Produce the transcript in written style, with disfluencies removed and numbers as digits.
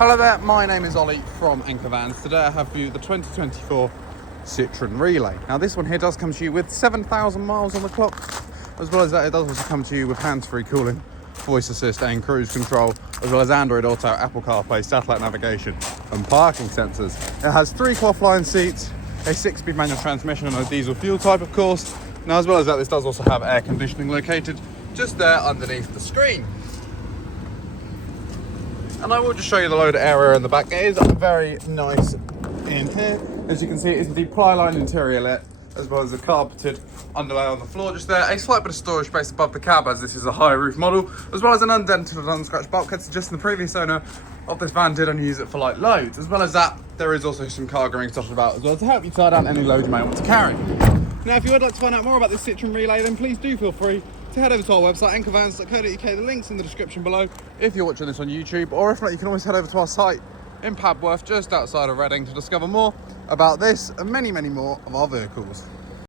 Hello there, my name is Ollie from Anchor Vans. Today I have for you the 2024 Citroen Relay. Now this one here does come to you with 7,000 miles on the clock. As well as that, it does also come to you with hands-free cooling, voice assist and cruise control, as well as Android Auto, Apple CarPlay, satellite navigation and parking sensors. It has 3 cloth-lined seats, a 6-speed manual transmission and a diesel fuel type of course. Now as well as that, this does also have air conditioning located just there underneath the screen. And I will just show you the load area in the back. It is very nice in here. As you can see, it is the ply-lined interior lit, as well as the carpeted underlay on the floor just there. A slight bit of storage space above the cab, as this is a high roof model, as well as an undented and unscratched bulkhead, suggesting the previous owner of this van did only use it for light loads. As well as that, there is also some cargoing stuff about as well to help you tie down any load you may want to carry. Now, if you would like to find out more about this Citroen Relay, then please do feel free to head over to our website, anchorvans.co.uk. The link's in the description below if you're watching this on YouTube, or if not, you can always head over to our site in Padworth, just outside of Reading, to discover more about this and many, many more of our vehicles.